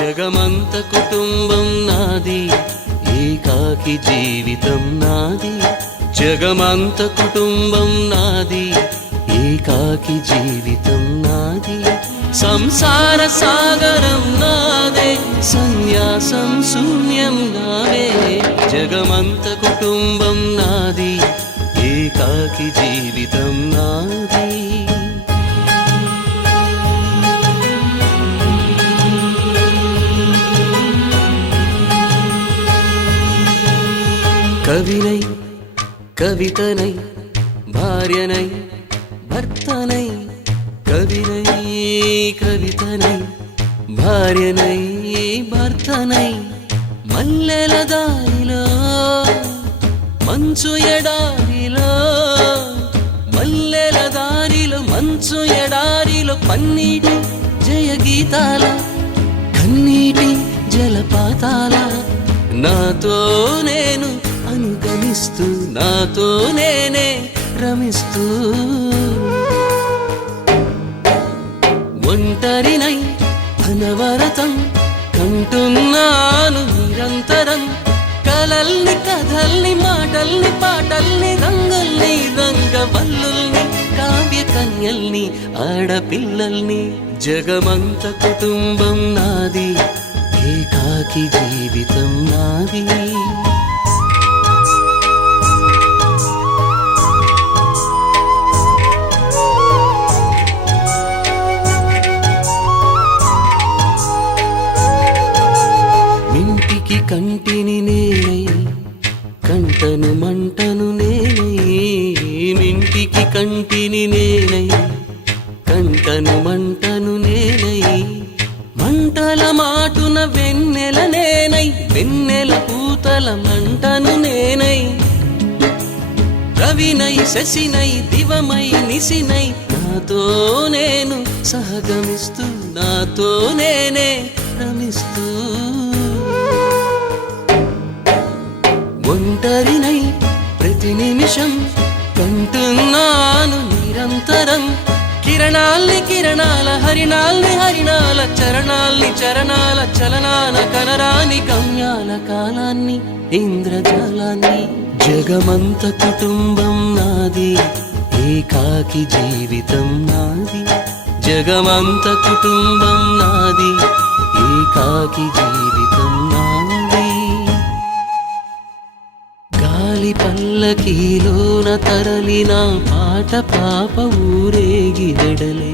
జగమంత కుటుంబం నాది, ఏకాకి జీవితం నాది. జగమంత కుటుంబం నాది, ఏకాకి జీవితం నాది. సంసార సాగరం నాదే, సన్యాసం శూన్యం నావే. జగమంత కుటుంబం నాది, ఏకాకి జీవితం నాది. కవినై కవితనై భార్యనై భర్తనై, కవినై కవితనై భార్యనై భర్తనై, మల్లెల దారిలో మంచు ఎడారిలో, మల్లెల దారిలో మంచు ఎడారిలో, పన్నీటి జయగీతాల కన్నీటి జలపాతాల, నాతో నేను అనుగమిస్తూ, నాతో నేనే రమిస్తూ. ఒంటరినై అనవరతం కంటున్నాను నిరంతరం, కలల్ని కథల్ని మాటల్ని పాటల్ని, రంగుల్ని రంగవల్లుల్ని కావ్య కన్యల్ని ఆడపిల్లల్ని. జగమంత కుటుంబం నాది, ఏకాకి జీవితం నాది. మింటికి కంటిని నేనై, కంటను మంటను నేనై. మింటికి కంటిని నేనై, కంటను మంటను నేనై. మంటల మాటున వెన్నెల నేనై, వెన్నెల పూతల మంటను నేనై. రవినై శశినై దివమై నిశినై, నాతో నేను సహగమిస్తూ, నాతో నేనే రమిస్తూ. ఒంటరినై ప్రతి నిమిషం కంటున్నాను నిరంతరం, కిరణాల్ని కిరణాల హరిణాల్ని హరిణాల, చరణాల్ని చరణాల చలనాల, కనరాని గమ్యాల కాలాన్ని ఇంద్రజాలాన్ని. జగమంత కుటుంబం నాది, ఏకాకి జీవితం నాది. జగమంత కుటుంబం నాది, ఏకాకి జీవితం నాది. గాలి పల్లకీలోన తరలిన పాట పాప ఊరేగిదెడలే,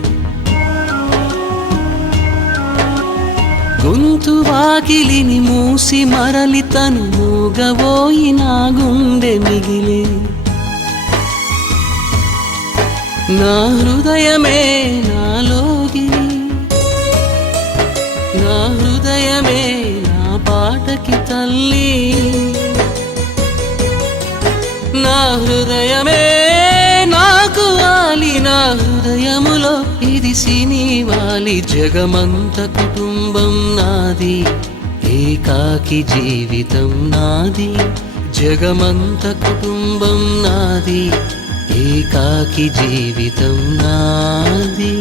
గొంతు వాకిలిని మూసి మరలి తను మూగబోయి నా గుండె మిగిలే. నా హృదయమే నాలోగిరి, నా హృదయమే నా పాటకి తల్లి. నా హృదయమే నాకు వాలి, నా హృదయములో ఇది సినివాలి. జగమంత కుటుంబం నాది, ఏకాకి జీవితం నాది. జగమంత కుటుంబం నాది, ఏకాకి జీవితం నాది.